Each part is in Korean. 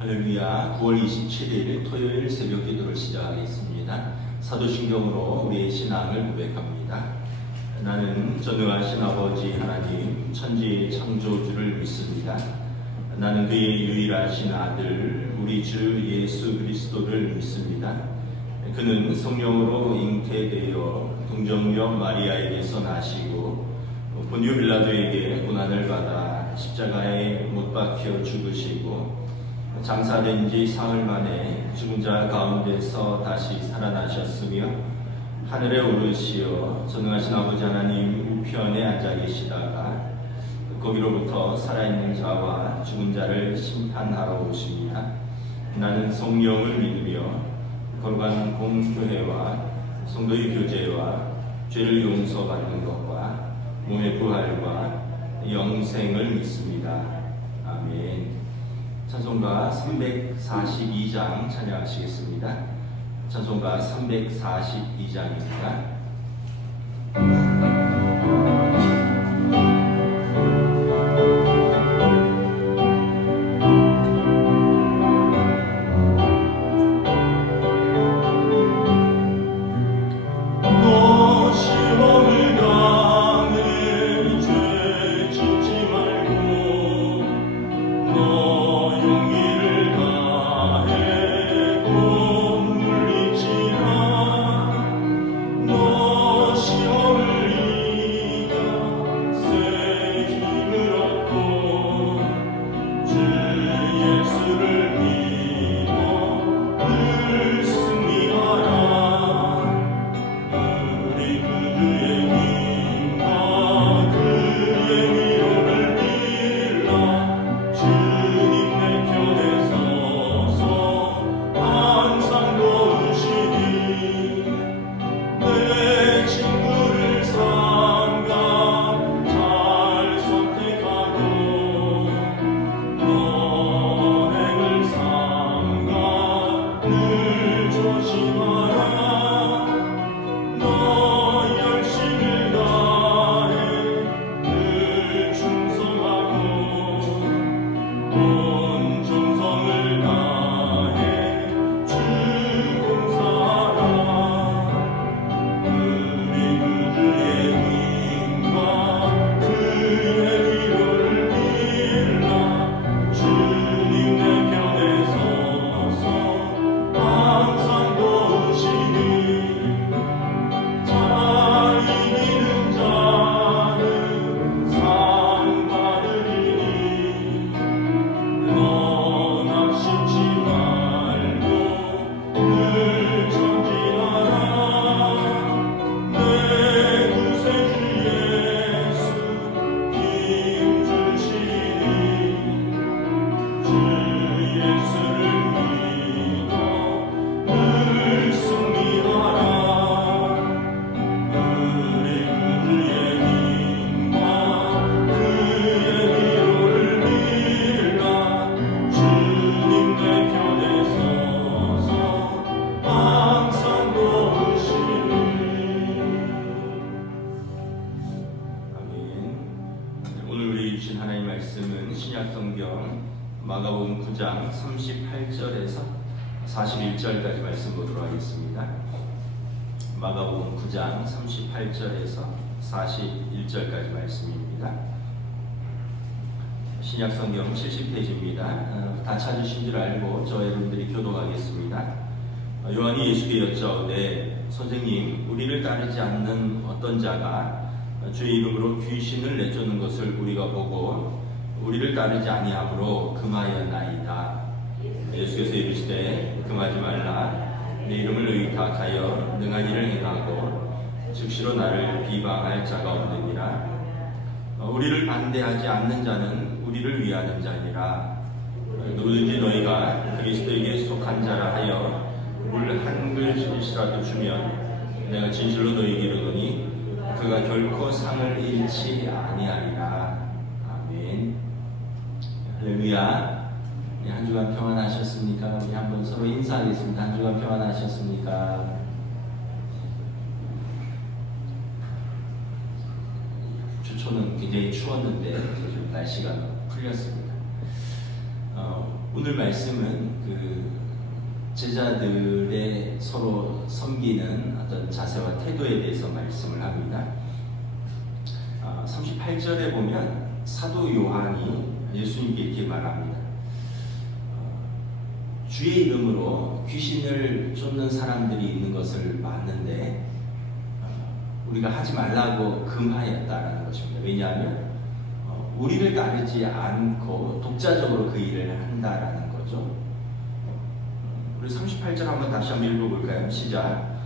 할렐루야. 9월 27일 토요일 새벽 기도를 시작하겠습니다. 사도신경으로 우리의 신앙을 고백합니다. 나는 전능하신 아버지 하나님 천지의 창조주를 믿습니다. 나는 그의 유일하신 아들 우리 주 예수 그리스도를 믿습니다. 그는 성령으로 잉태되어 동정녀 마리아에게서 나시고 본디오 빌라도에게 고난을 받아 십자가에 못 박혀 죽으시고 장사된 지 사흘 만에 죽은 자 가운데서 다시 살아나셨으며 하늘에 오르시어 전능하신 아버지 하나님 우편에 앉아 계시다가 거기로부터 살아있는 자와 죽은 자를 심판하러 오십니다. 나는 성령을 믿으며 거룩한 공교회와 성도의 교제와 죄를 용서받는 것과 몸의 부활과 영생을 믿습니다. 아멘. 찬송가 342장 찬양하시겠습니다. 찬송가 342장입니다. 마가복음 9장 38절에서 41절까지 말씀 보도록 하겠습니다. 마가복음 9장 38절에서 41절까지 말씀입니다. 신약성경 70페이지입니다. 다 찾으신 줄 알고 저 여러분들이 교독하겠습니다. 요한이 예수께 여짜오되 선생님 우리를 따르지 않는 어떤 자가 주의 이름으로 귀신을 내쫓는 것을 우리가 보고 우리를 따르지 아니하므로 금하였나이다. 예수께서 이르시되 금하지 말라. 내 이름을 의탁하여 능한 일을 행하고 즉시로 나를 비방할 자가 없느니라. 우리를 반대하지 않는 자는 우리를 위하는 자니라. 누구든지 너희가 그리스도에게 속한 자라 하여 물 한 그릇이라도 주면 내가 진실로 너희에게 이르노니 그가 결코 상을 잃지 아니하리라. 아멘. 할렐루야. 한 주간 평안하셨습니까? 우리 한번 서로 인사하겠습니다. 한 주간 평안하셨습니까? 주초는 굉장히 추웠는데 좀 날씨가 풀렸습니다. 오늘 말씀은 그 제자들의 서로 섬기는 어떤 자세와 태도에 대해서 말씀을 합니다. 38절에 보면 사도 요한이 예수님께 이렇게 말합니다. 주의 이름으로 귀신을 쫓는 사람들이 있는 것을 봤는데 우리가 하지 말라고 금하였다라는 것입니다. 왜냐하면 우리를 따르지 않고 독자적으로 그 일을 한다라는 거죠. 우리 38절 한번 다시 한번 읽어볼까요? 시작.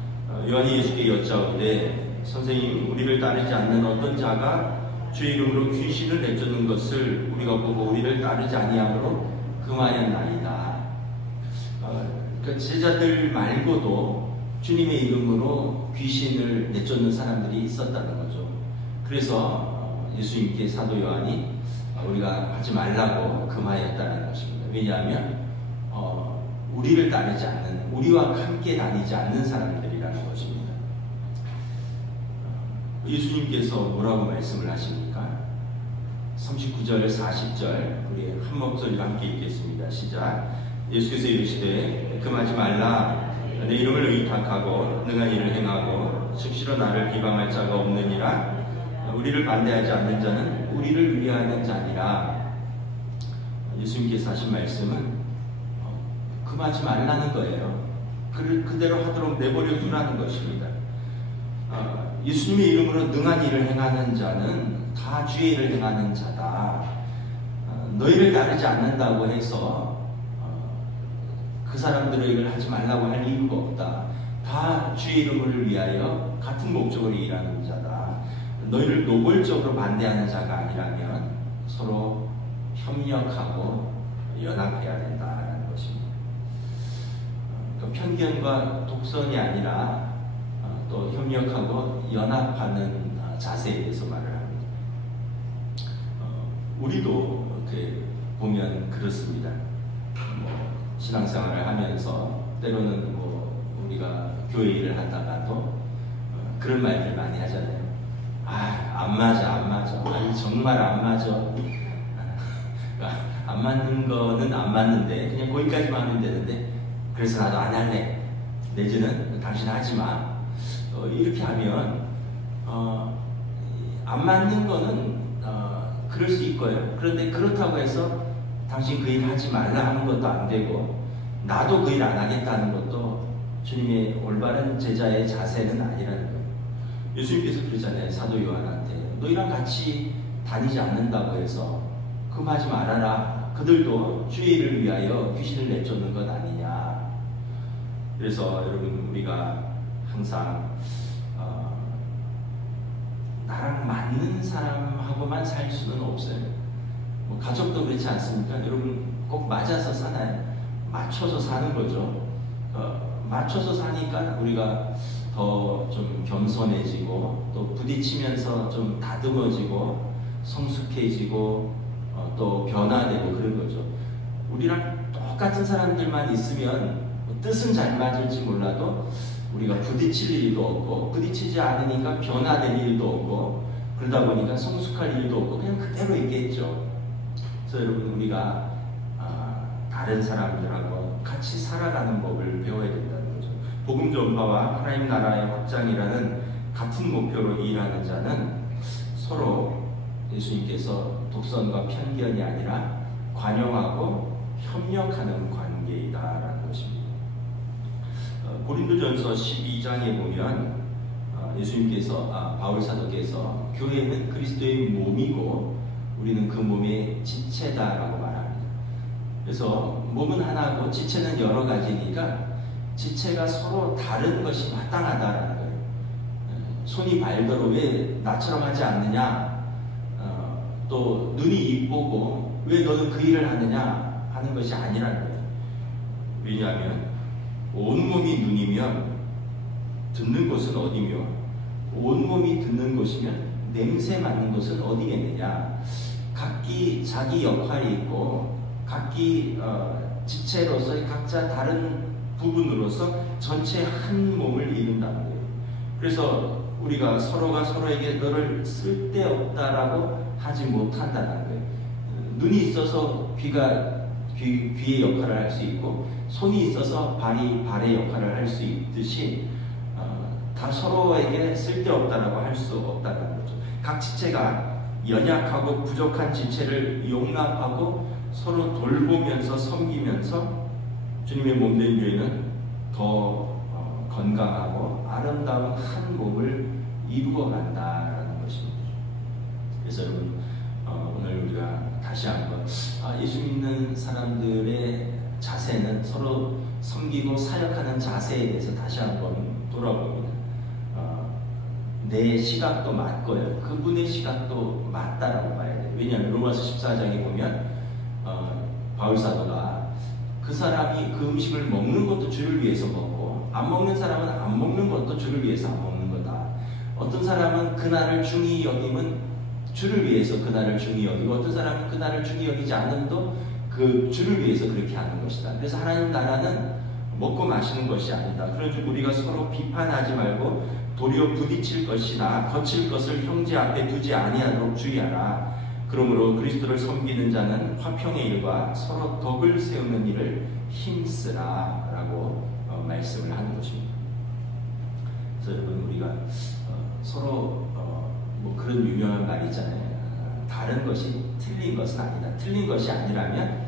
요한이 예수께 여짜오되 선생님, 우리를 따르지 않는 어떤 자가 주의 이름으로 귀신을 내쫓는 것을 우리가 보고 우리를 따르지 아니함으로 금하였나이다. 그러니까 제자들 말고도 주님의 이름으로 귀신을 내쫓는 사람들이 있었다는 거죠. 그래서 예수님께 사도 요한이 우리가 하지 말라고 금하였다는 것입니다. 왜냐하면 우리를 따르지 않는, 우리와 함께 다니지 않는 사람들이라는 것입니다. 예수님께서 뭐라고 말씀을 하십니까? 39절, 40절 우리 한 목소리로 함께 읽겠습니다. 시작. 예수께서 이르시되 금하지 말라. 내 이름을 의탁하고 능한 일을 행하고 즉시로 나를 비방할 자가 없느니라. 우리를 반대하지 않는 자는 우리를 위하는 자니라. 예수님께서 하신 말씀은 금하지 말라는 거예요. 그대로 하도록 내버려 두라는 것입니다. 예수님의 이름으로 능한 일을 행하는 자는 다 주의 일을 행하는 자다. 너희를 따르지 않는다고 해서 그 사람들의 일을 하지 말라고 할 이유가 없다. 다 주의 이름을 위하여 같은 목적으로 일하는 자다. 너희를 노골적으로 반대하는 자가 아니라면 서로 협력하고 연합해야 된다는 것입니다. 편견과 독선이 아니라 또 협력하고 연합하는 자세에 대해서 말을 합니다. 우리도 이렇게 보면 그렇습니다. 신앙생활을 하면서 때로는 우리가 교회 일을 하다가도 그런 말들 많이 하잖아요. 안 맞아. 정말 안 맞아. 안 맞는 거는 안 맞는데 그냥 거기까지만 하면 되는데 그래서 나도 안 할래. 내지는 당신 하지 마. 이렇게 하면 안 맞는 거는 그럴 수 있고요. 그런데 그렇다고 해서 당신 그 일 하지 말라 하는 것도 안 되고 나도 그 일 안 하겠다는 것도 주님의 올바른 제자의 자세는 아니라는 거예요. 예수님께서 그러잖아요. 사도 요한한테 너희랑 같이 다니지 않는다고 해서 금하지 말아라. 그들도 주의 일을 위하여 귀신을 내쫓는 것 아니냐. 그래서 여러분 우리가 항상 나랑 맞는 사람하고만 살 수는 없어요. 가족도 그렇지 않습니까? 여러분 꼭 맞아서 사나요? 맞춰서 사는 거죠. 맞춰서 사니까 우리가 더 좀 겸손해지고 또 부딪히면서 좀 다듬어지고 성숙해지고 또 변화되고 그런 거죠. 우리랑 똑같은 사람들만 있으면 뜻은 잘 맞을지 몰라도 우리가 부딪힐 일도 없고 부딪히지 않으니까 변화될 일도 없고 그러다 보니까 성숙할 일도 없고 그냥 그대로 있겠죠. 그래서 여러분 우리가 다른 사람들하고 같이 살아가는 법을 배워야 된다는 거죠. 복음 전파와 하나님 나라의 확장이라는 같은 목표로 일하는 자는 서로 예수님께서 독선과 편견이 아니라 관용하고 협력하는 관계이다라는 것입니다. 고린도전서 12장에 보면 예수님께서 바울 사도께서 교회는 그리스도의 몸이고 우리는 그 몸의 지체다라고 말합니다. 그래서 몸은 하나고 지체는 여러 가지니까 지체가 서로 다른 것이 마땅하다라는 거예요. 손이 발더러 왜 나처럼 하지 않느냐, 또 눈이 이쁘고 왜 너는 그 일을 하느냐 하는 것이 아니라는 거예요. 왜냐하면 온몸이 눈이면 듣는 곳은 어디며 온몸이 듣는 곳이면 냄새 맡는 곳은 어디겠느냐. 각기 자기 역할이 있고 각기 지체로서 각자 다른 부분으로서 전체 한 몸을 이룬다는 거예요. 그래서 우리가 서로가 서로에게 너를 쓸데없다라고 하지 못한다는 거예요. 눈이 있어서 귀가 귀의 역할을 할 수 있고, 손이 있어서 발의 역할을 할 수 있듯이 다 서로에게 쓸데없다라고 할 수 없다는 거죠. 각 지체가 연약하고 부족한 지체를 용납하고 서로 돌보면서 섬기면서 주님의 몸된 교회는 더 건강하고 아름다운 한 몸을 이루어간다라는 것입니다. 그래서 여러분, 오늘 우리가 다시 한번 예수 믿는 사람들의 자세는 서로 섬기고 사역하는 자세에 대해서 다시 한번 돌아봅니다. 내 시각도 맞고요, 그분의 시각도 맞다라고 봐야 돼요. 왜냐하면 로마서 14장에 보면 바울 사도가 그 사람이 그 음식을 먹는 것도 주를 위해서 먹고, 안 먹는 사람은 안 먹는 것도 주를 위해서 안 먹는 거다. 어떤 사람은 그날을 중히 여김은 주를 위해서 그날을 중히 여기고, 어떤 사람은 그날을 중히 여기지 않음도 그 주를 위해서 그렇게 하는 것이다. 그래서 하나님 나라는 먹고 마시는 것이 아니다. 그러니 우리가 서로 비판하지 말고 도리어 부딪힐 것이나 거칠 것을 형제 앞에 두지 아니하도록 주의하라. 그러므로 그리스도를 섬기는 자는 화평의 일과 서로 덕을 세우는 일을 힘쓰라 라고 말씀을 하는 것입니다. 그래서 여러분, 우리가 서로 뭐 그런 유명한 말이 있잖아요. 다른 것이 틀린 것은 아니다. 틀린 것이 아니라면,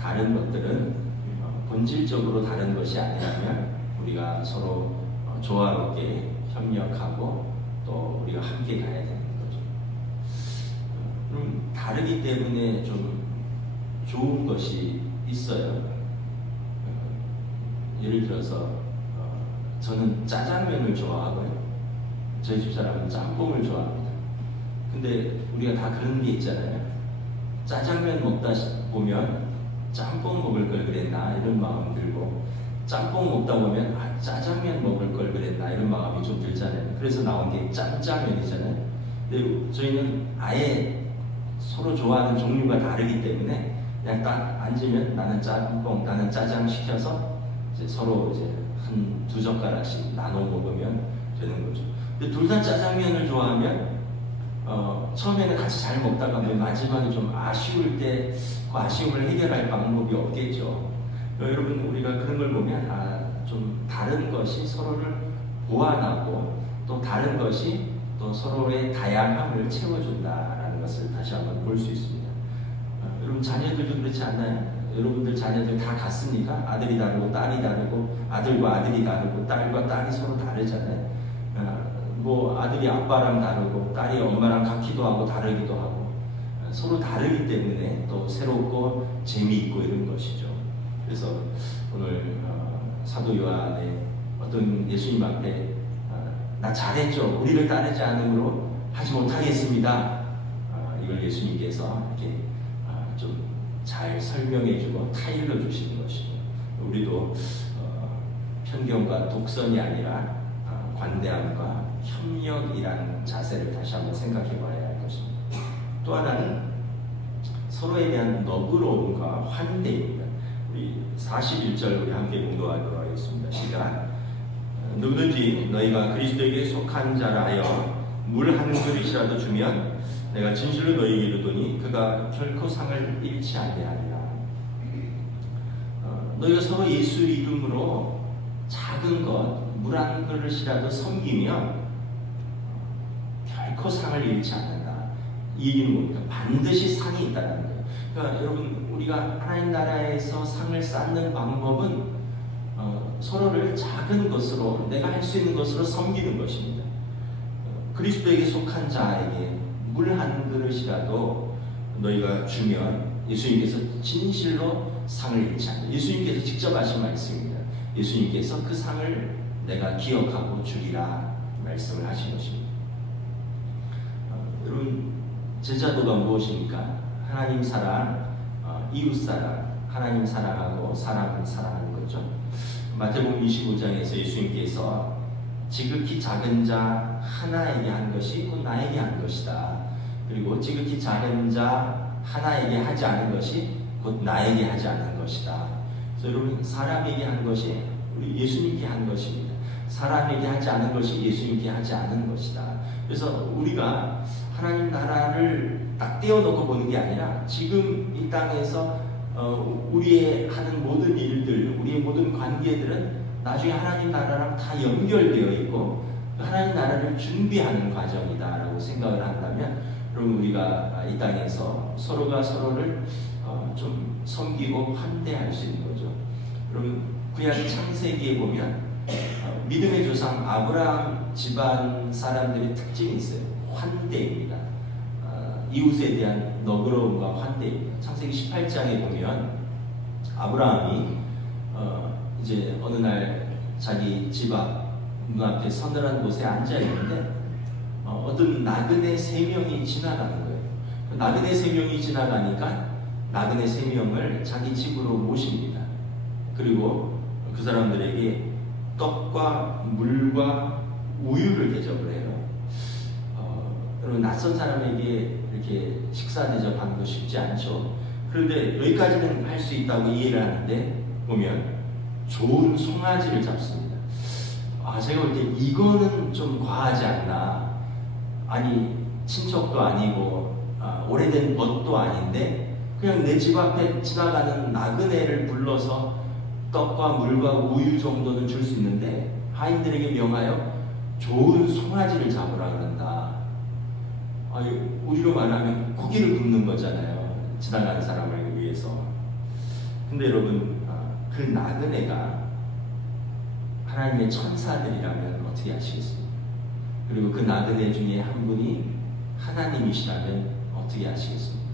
다른 것들은 본질적으로 다른 것이 아니라면 우리가 서로 조화롭게 협력하고 또 우리가 함께 가야 되는 거죠. 그럼 다르기 때문에 좀 좋은 것이 있어요. 예를 들어서 저는 짜장면을 좋아하고요, 저희 집 사람은 짬뽕을 좋아합니다. 근데 우리가 다 그런 게 있잖아요. 짜장면 먹다 보면 짬뽕 먹을 걸 그랬나 이런 마음 들고, 짬뽕 먹다 보면 짜장면 먹을 걸 그랬나 이런 마음이 좀 들잖아요. 그래서 나온 게 짬짜면이잖아요. 근데 저희는 아예 서로 좋아하는 종류가 다르기 때문에 그냥 딱 앉으면 나는 짬뽕, 나는 짜장 시켜서 이제 서로 이제 한 2젓가락씩 나눠 먹으면 되는 거죠. 근데 둘 다 짜장면을 좋아하면 처음에는 같이 잘 먹다가 마지막에 좀 아쉬울 때 그 아쉬움을 해결할 방법이 없겠죠. 여러분, 우리가 그런 걸 보면 좀 다른 것이 서로를 보완하고 또 다른 것이 또 서로의 다양함을 채워준다라는 것을 다시 한번 볼 수 있습니다. 여러분, 자녀들도 그렇지 않나요? 여러분들 자녀들 다 같습니까? 아들이 다르고 딸이 다르고, 아들과 아들이 다르고 딸과 딸이 서로 다르잖아요. 뭐 아들이 아빠랑 다르고 딸이 엄마랑 같기도 하고 다르기도 하고, 서로 다르기 때문에 또 새롭고 재미있고 이런 것이죠. 그래서 오늘 사도 요한의 어떤 예수님 앞에 나 잘했죠, 우리를 따르지 않음으로 하지 못하겠습니다, 이걸 예수님께서 이렇게 좀 잘 설명해주고 타일러 주시는 것이죠. 우리도 편견과 독선이 아니라 관대함과 협력이라는 자세를 다시 한번 생각해 봐야 할 것입니다. 또 하나는 서로에 대한 너그러움과 환대입니다. 우리 41절 우리 함께 공독하도록 하겠습니다. 시작. 누구든지 너희가 그리스도에게 속한 자라 하여 물 한 그릇이라도 주면 내가 진실로 너희에게 이르노니 그가 결코 상을 잃지 아니하리라. 너희가 서로 예수 이름으로 작은 것 물 한 그릇이라도 섬기면 결코 상을 잃지 않는다. 이 얘기는 뭡니까? 반드시 상이 있다는 거예요. 그러니까 여러분, 우리가 하나님 나라에서 상을 쌓는 방법은 서로를 작은 것으로, 내가 할 수 있는 것으로 섬기는 것입니다. 그리스도에게 속한 자에게 물 한 그릇이라도 너희가 주면 예수님께서 진실로 상을 잃지 않는다. 예수님께서 직접 하신 말씀입니다. 예수님께서 그 상을 내가 기억하고 주리라 말씀을 하신 것입니다. 여러분, 제자도가 무엇입니까? 하나님 사랑, 이웃 사랑, 하나님 사랑하고 사람을 사랑하는 거죠. 마태복음 25장에서 예수님께서 지극히 작은 자 하나에게 한 것이 곧 나에게 한 것이다. 그리고 지극히 작은 자 하나에게 하지 않은 것이 곧 나에게 하지 않은 것이다. 그래서 여러분, 사람에게 한 것이 우리 예수님께 한 것입니다. 사람에게 하지 않은 것이 예수님께 하지 않은 것이다. 그래서 우리가 하나님 나라를 딱 떼어놓고 보는 게 아니라 지금 이 땅에서 우리의 하는 모든 일들, 우리의 모든 관계들은 나중에 하나님 나라랑 다 연결되어 있고 하나님 나라를 준비하는 과정이다라고 생각을 한다면, 여러분 우리가 이 땅에서 서로가 서로를 좀 섬기고 환대할 수 있는 거죠. 여러분 구약 창세기에 보면 믿음의 조상 아브라함 집안 사람들의 특징이 있어요. 환대입니다. 이웃에 대한 너그러움과 환대입니다. 창세기 18장에 보면 아브라함이 이제 어느 날 자기 집 앞 눈앞에 서늘한 곳에 앉아 있는데 어떤 나그네 3명이 지나가는 거예요. 나그네 3명이 지나가니까 나그네 3명을 자기 집으로 모십니다. 그리고 그 사람들에게 떡과 물과 우유를 대접을 해요. 여러분 낯선 사람에게 이렇게 식사 대접하는 거 쉽지 않죠. 그런데 여기까지는 할 수 있다고 이해를 하는데 보면 좋은 송아지를 잡습니다. 제가 볼 때 이거는 좀 과하지 않나. 아니 친척도 아니고 오래된 것도 아닌데 그냥 내 집 앞에 지나가는 나그네를 불러서 떡과 물과 우유 정도는 줄 수 있는데 하인들에게 명하여 좋은 송아지를 잡으라 그런다. 우리로 말하면 고기를 굽는 거잖아요. 지나가는 사람을 위해서. 근데 여러분 그 나그네가 하나님의 천사들이라면 어떻게 하시겠습니까? 그리고 그 나그네 중에 한 분이 하나님이시라면 어떻게 하시겠습니까?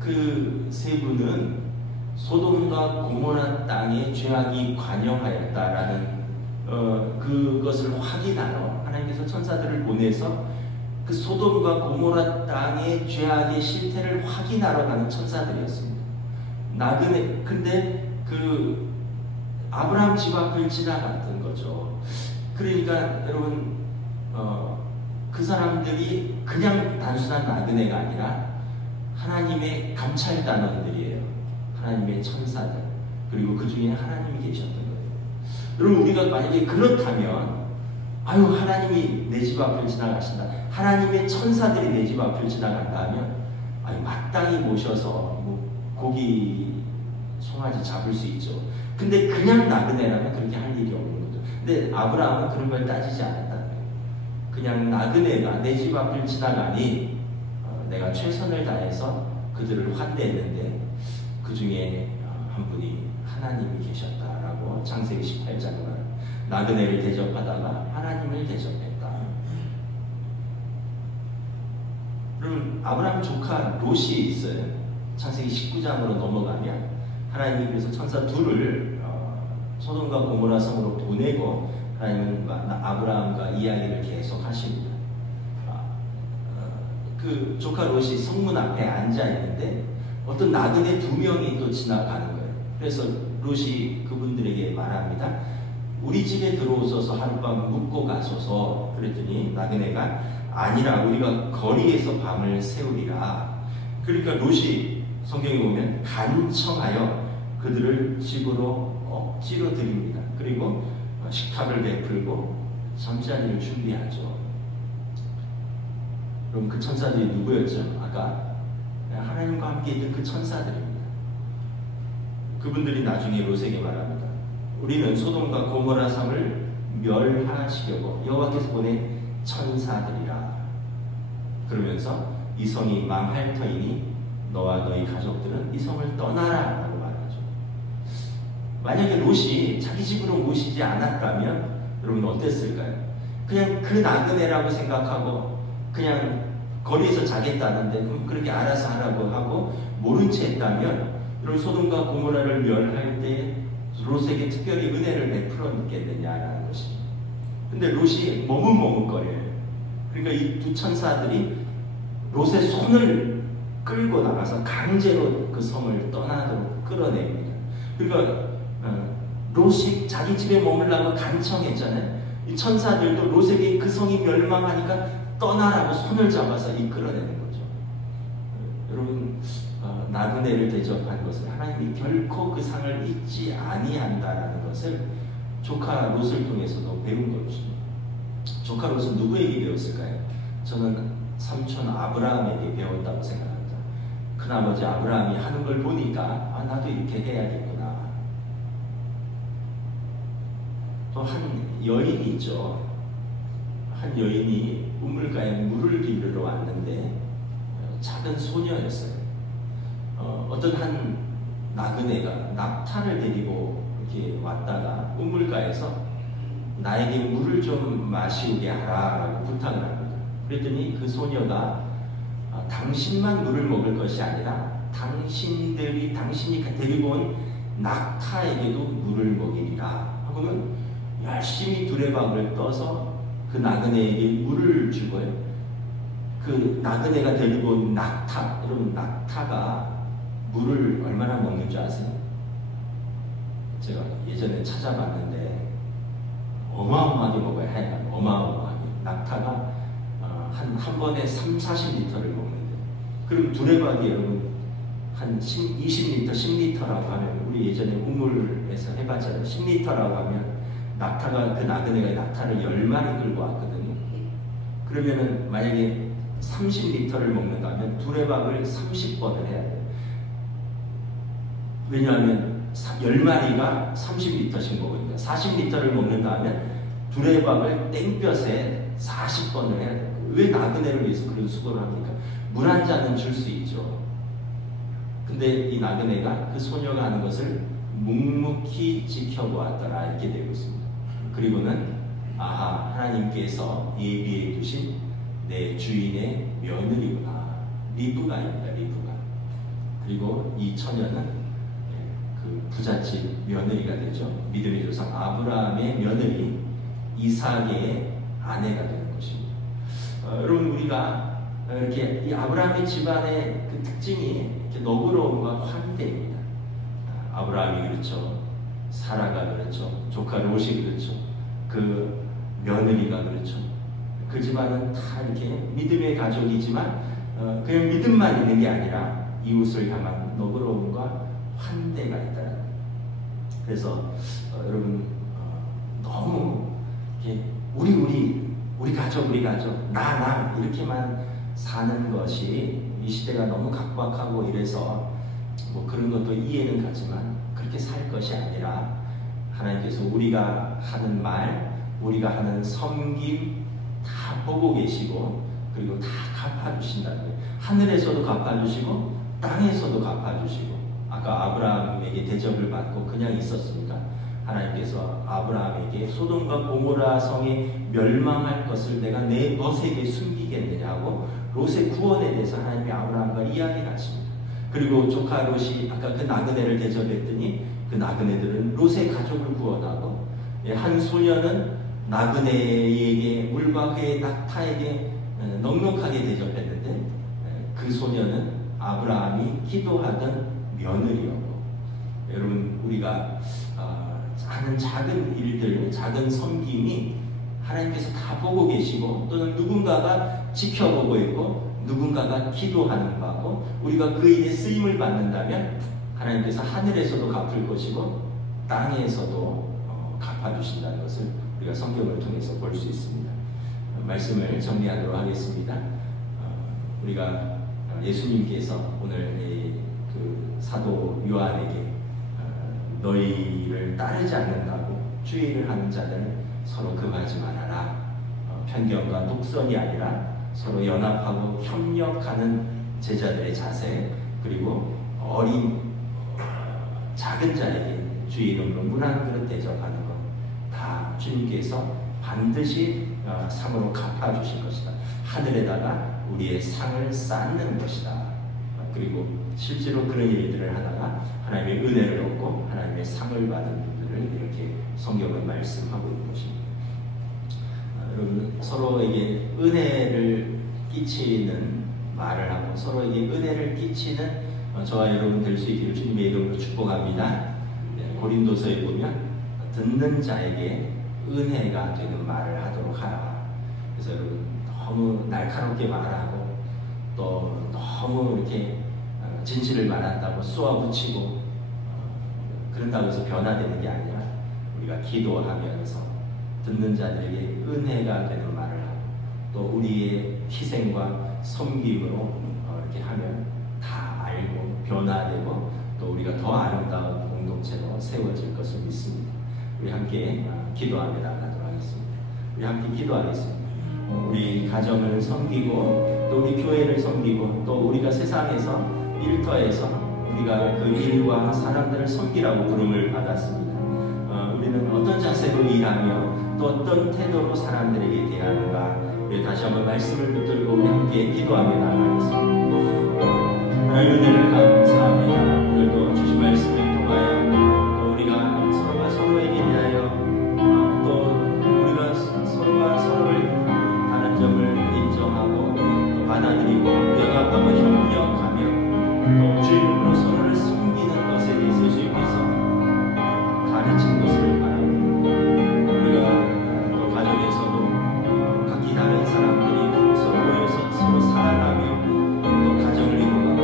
그 세 분은 소돔과 고모라 땅에 죄악이 관영하였다라는 그것을 확인하러 하나님께서 천사들을 보내서 그 소돔과 고모라 땅의 죄악의 실태를 확인하러 가는 천사들이었습니다. 나그네, 근데 그 아브라함 집 앞을 지나갔던 거죠. 그러니까 여러분 그 사람들이 그냥 단순한 나그네가 아니라 하나님의 감찰단원들이에요. 하나님의 천사들. 그리고 그 중에 하나님이 계셨던 거예요. 여러분 우리가 만약에 그렇다면 하나님이 내 집 앞을 지나가신다. 하나님의 천사들이 내 집 앞을 지나간다 하면 마땅히 모셔서 고기 송아지 잡을 수 있죠. 근데 그냥 나그네라면 그렇게 할 일이 없는 거죠. 근데 아브라함은 그런 걸 따지지 않았다는 거예요. 그냥 나그네가 내 집 앞을 지나가니 내가 최선을 다해서 그들을 환대했는데 그 중에 한 분이 하나님이 계셨다라고 창세기 18장은 나그네를 대접하다가 하나님을 대접했다. 그럼 아브라함 조카 롯이 있어요. 창세기 19장으로 넘어가면 하나님이 그래서 천사 둘을 소돔과 고모라 성으로 보내고 하나님은 아브라함과 이야기를 계속 하십니다. 그 조카 롯이 성문 앞에 앉아 있는데 어떤 나그네 2명이 또 지나가는 거예요. 그래서 롯이 그분들에게 말합니다. 우리 집에 들어오셔서 하룻밤 묵고 가소서. 그랬더니 나그네가 아니라 우리가 거리에서 밤을 새우리라. 그러니까 롯이 성경에 보면 간청하여 그들을 집으로 억지로 드립니다. 그리고 식탁을 베풀고 잠자리를 준비하죠. 그럼 그 천사들이 누구였죠? 아까 하나님과 함께 있던 그 천사들입니다. 그분들이 나중에 롯에게 말합니다. 우리는 소돔과 고모라 성을 멸하시려고 여호와께서 보낸 천사들이라. 그러면서 이 성이 망할 터이니 너와 너희 가족들은 이 성을 떠나라 라고 말하죠. 만약에 롯이 자기 집으로 모시지 않았다면 여러분 어땠을까요? 그냥 그 나그네라고 생각하고 그냥 거리에서 자겠다는데 그럼 그렇게 알아서 하라고 하고 모른 채 했다면 여러분 소돔과 고모라를 멸할 때 롯에게 특별히 은혜를 베풀었겠느냐라는 것입니다. 근데 롯이 머뭇머뭇거려요. 그러니까 이 두 천사들이 롯의 손을 끌고 나가서 강제로 그 성을 떠나도록 끌어냅니다. 그러니까 롯이 자기 집에 머물라고 간청했잖아요. 이 천사들도 롯에게 그 성이 멸망하니까 떠나라고 손을 잡아서 이끌어내는 거죠. 여러분 나그네를 대접한 것을 하나님이 결코 그 상을 잊지 아니한다라는 것을 조카 롯을 통해서도 배운 것입니다. 조카 롯은 누구에게 배웠을까요? 저는 삼촌 아브라함에게 배웠다고 생각합니다. 큰아버지 아브라함이 하는 걸 보니까 아, 나도 이렇게 해야겠구나. 또 한 여인이 있죠. 한 여인이 우물가에 물을 기르러 왔는데 작은 소녀였어요. 어떤 한 나그네가 낙타를 데리고 이렇게 왔다가 우물가에서 나에게 물을 좀 마시게 하라라고 부탁을 합니다. 그랬더니 그 소녀가 당신만 물을 먹을 것이 아니라 당신이 데리고 온 낙타에게도 물을 먹이리라 하고는 열심히 두레박을 떠서 그 나그네에게 물을 주고요. 그 나그네가 데리고 온 낙타, 여러분 낙타가 물을 얼마나 먹는 줄 아세요? 제가 예전에 찾아봤는데 어마어마하게 먹어야 해요. 어마어마하게. 낙타가 한 번에 30-40리터를 먹는데, 그럼 두레박이 여러분 한 20리터, 10리터라고 하면, 우리 예전에 우물에서 해봤잖아요. 10리터라고 하면 낙타가, 그 나그네가 낙타를 10마리 끌고 왔거든요. 그러면은 만약에 30리터를 먹는다면 두레박을 30번을 해야 돼요. 왜냐하면 10마리가 30리터씩 먹으니까 40리터를 먹는다면 두레박을 땡볕에 40번을 해야 돼요. 왜 나그네를 위해서 그런 수고를 합니까? 물 한 잔은 줄 수 있죠. 근데 이 나그네가 그 소녀가 하는 것을 묵묵히 지켜보았더라 이렇게 되고 있습니다. 그리고는 아하, 하나님께서 예비해 두신 내 주인의 며느리구나. 리브가입니다. 리브가. 그리고 이 처녀는 그 부잣집 며느리가 되죠. 믿음의 조상 아브라함의 며느리 이삭의 아내가 되는 것입니다. 여러분, 우리가 이렇게 이 아브라함의 집안의 그 특징이 이렇게 너그러움과 환대입니다. 아브라함이 그렇죠. 사라가 그렇죠. 조카 롯이 그렇죠. 그 며느리가 그렇죠. 그 집안은 다 이렇게 믿음의 가족이지만 그냥 믿음만 있는 게 아니라 이웃을 향한 너그러움과 환대가 있다. 그래서 여러분 너무 이렇게 우리 가족 나 이렇게만 사는 것이 이 시대가 너무 각박하고 이래서 뭐 그런 것도 이해는 가지만 그렇게 살 것이 아니라 하나님께서 우리가 하는 말, 우리가 하는 섬김 다 보고 계시고 그리고 다 갚아주신다는 거예요. 하늘에서도 갚아주시고 땅에서도 갚아주시고. 아까 아브라함에게 대접을 받고 그냥 있었습니다. 하나님께서 아브라함에게 소돔과 고모라 성이 멸망할 것을 내가 내 벗에게 숨기겠느냐고 롯의 구원에 대해서 하나님이 아브라함과 이야기를 하십니다. 그리고 조카 롯이 아까 그 나그네를 대접했더니 그 나그네들은 롯의 가족을 구원하고 한 소녀는 나그네에게 물과 그의 낙타에게 넉넉하게 대접했는데 그 소녀는 아브라함이 기도하던 며느리였고. 여러분, 우리가 하는 작은 일들, 작은 섬김이 하나님께서 다 보고 계시고 또는 누군가가 지켜보고 있고 누군가가 기도하는 바고 우리가 그 일에 쓰임을 받는다면 하나님께서 하늘에서도 갚을 것이고 땅에서도 갚아주신다는 것을 우리가 성경을 통해서 볼 수 있습니다. 말씀을 정리하도록 하겠습니다. 우리가 예수님께서 오늘 그 사도 요한에게 너희를 따르지 않는다고 주의를 하는 자들 서로 금하지 말아라. 편견과 독선이 아니라 서로 연합하고 협력하는 제자들의 자세, 그리고 어린 작은 자에게 주의 이름으로 물 한 그릇 대접하는 것 다 주님께서 반드시 상으로 갚아주실 것이다. 하늘에다가 우리의 상을 쌓는 것이다. 그리고 실제로 그런 일들을 하다가 하나님의 은혜를 얻고 하나님의 상을 받은 분들을 이렇게 성경은 말씀하고 있는 것입니다. 여러분, 서로에게 은혜를 끼치는 말을 하고 서로에게 은혜를 끼치는 저와 여러분 될 수 있기를 주님의 이름으로 축복합니다. 고린도서에 보면 듣는 자에게 은혜가 되는 말을 하도록 하라. 그래서 여러분, 너무 날카롭게 말하고 또 너무 이렇게 진실을 말한다고 쏘아붙이고 그런다고 해서 변화되는 게 아니라 우리가 기도하면서 듣는 자들에게 은혜가 되는 말을 하고 또 우리의 희생과 섬김으로 이렇게 하면 다 변화되고 또 우리가 더 아름다운 공동체로 세워질 것을 믿습니다. 우리 함께 기도하며 나가도록 하겠습니다. 우리 함께 기도하겠습니다. 우리 가정을 섬기고 또 우리 교회를 섬기고 또 우리가 세상에서 일터에서 우리가 그 일과 사람들을 섬기라고 부름을 받았습니다. 우리는 어떤 자세로 일하며 또 어떤 태도로 사람들에게 대하는가, 우리 다시 한번 말씀을 붙들고 우리 함께 기도하며 나가겠습니다. 하나님 은혜를 감사합니다. 오늘도 주신 말씀을 통하여 우리가 서로가 서로에게 대하여 또 우리가 서로가 서로를 다른 점을 인정하고 또 받아들이고 연합하고 협력하며 또 주 이름으로 서로를 섬기는 것에 대해서 주님께서 가르친 것을 바랍니다. 우리가 또 가정에서도 각기 다른 사람들이 서로 모여서 서로 사랑하며 또 가정을 이루고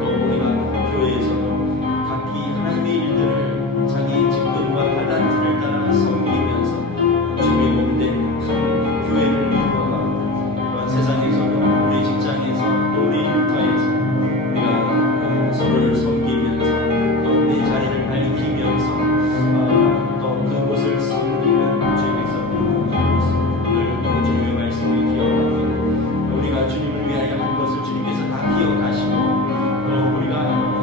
또 우리가 교회에서도 각기 하나님의 일들을 자기 직분과 달란트를 따라 섬기면서 주의 몸된 한 교회를 이루어가고 또한 세상에서도 우리 직장에서 또 우리 일터에서 우리가 서로를 섬기면서 또 내 자리를 밝히면서 또 그곳을 섬기는 주의 백성들을 주셨습니다. 오늘 주님의 말씀을 기억하고 우리가 주님을 위하여 한 것을 주님께서 다 기억하시고 또 우리가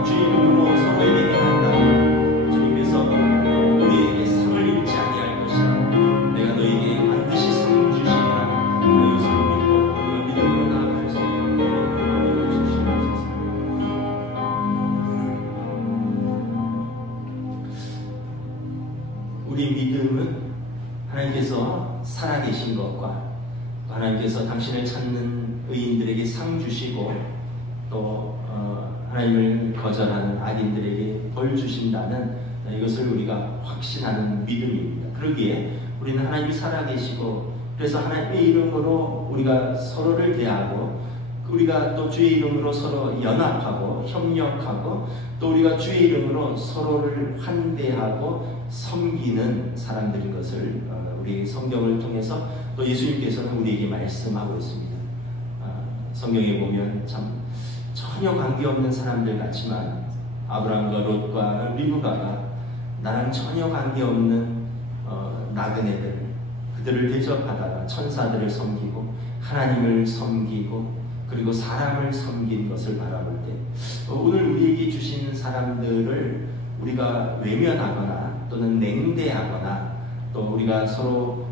주님으로 서로에게 행한다면 주님께서 우리에게 상을 잃지 아니할 것이라, 내가 너에게 반드시 상을 주시리라 이것을 믿고 우리가 믿음으로 나아갈 수 있는 그런 주시옵소서. 우리 믿음은 하나님께서 살아계신 것과 하나님께서 당신을 찾는 의인들에게 상 주시고 또 하나님을 거절하는 악인들에게 벌 주신다는 이것을 우리가 확신하는 믿음입니다. 그러기에 우리는 하나님이 살아계시고 그래서 하나님의 이름으로 우리가 서로를 대하고 우리가 또 주의 이름으로 서로 연합하고 협력하고 또 우리가 주의 이름으로 서로를 환대하고 섬기는 사람들인 것을 우리 성경을 통해서 또 예수님께서는 우리에게 말씀하고 있습니다. 성경에 보면 참 전혀 관계없는 사람들 같지만 아브라함과 롯과 리브가가 나랑 전혀 관계없는 나그네들, 그들을 대접하다가 천사들을 섬기고 하나님을 섬기고 그리고 사람을 섬긴 것을 바라볼 때 오늘 우리에게 주신 사람들을 우리가 외면하거나 또는 냉대하거나 또 우리가 서로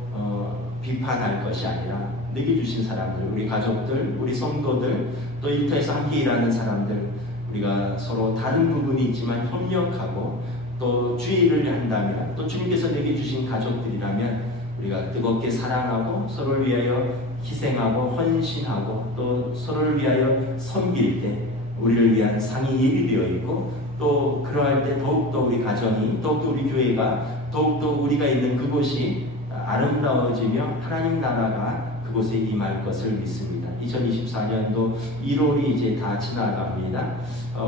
비판할 것이 아니라 내게 주신 사람들, 우리 가족들, 우리 성도들, 또 일터에서 함께 일하는 사람들, 우리가 서로 다른 부분이 있지만 협력하고 또 주의를 한다면 또 주님께서 내게 주신 가족들이라면 우리가 뜨겁게 사랑하고 서로를 위하여 희생하고 헌신하고 또 서로를 위하여 섬길 때 우리를 위한 상이 예비되어 있고 또 그러할 때 더욱더 우리 가정이 더욱더 우리 교회가 더욱더 우리가 있는 그곳이 아름다워지며 하나님 나라가 그곳에 임할 것을 믿습니다. 2024년도 1월이 이제 다 지나갑니다.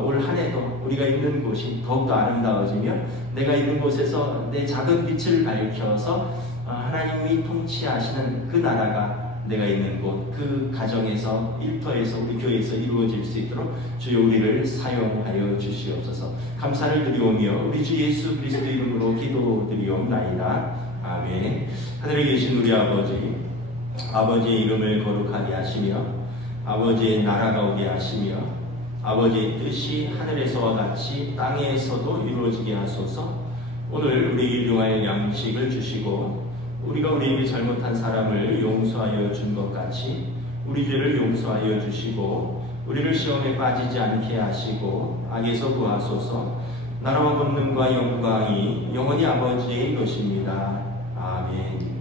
올 한 해도 우리가 있는 곳이 더욱더 아름다워지며 내가 있는 곳에서 내 작은 빛을 밝혀서 하나님이 통치하시는 그 나라가 내가 있는 곳, 그 가정에서, 일터에서, 우리 교회에서 이루어질 수 있도록 주여 우리를 사용하여 주시옵소서. 감사를 드리오며 우리 주 예수 그리스도 이름으로 기도드리옵나이다. 아멘. 하늘에 계신 우리 아버지, 아버지의 이름을 거룩하게 하시며 아버지의 나라가 오게 하시며 아버지의 뜻이 하늘에서와 같이 땅에서도 이루어지게 하소서. 오늘 우리 일용할 양식을 주시고 우리가 우리에게 잘못한 사람을 용서하여 준 것 같이 우리 죄를 용서하여 주시고 우리를 시험에 빠지지 않게 하시고 악에서 구하소서. 나라와 권능과 영광이 영원히 아버지의 것입니다. 아멘.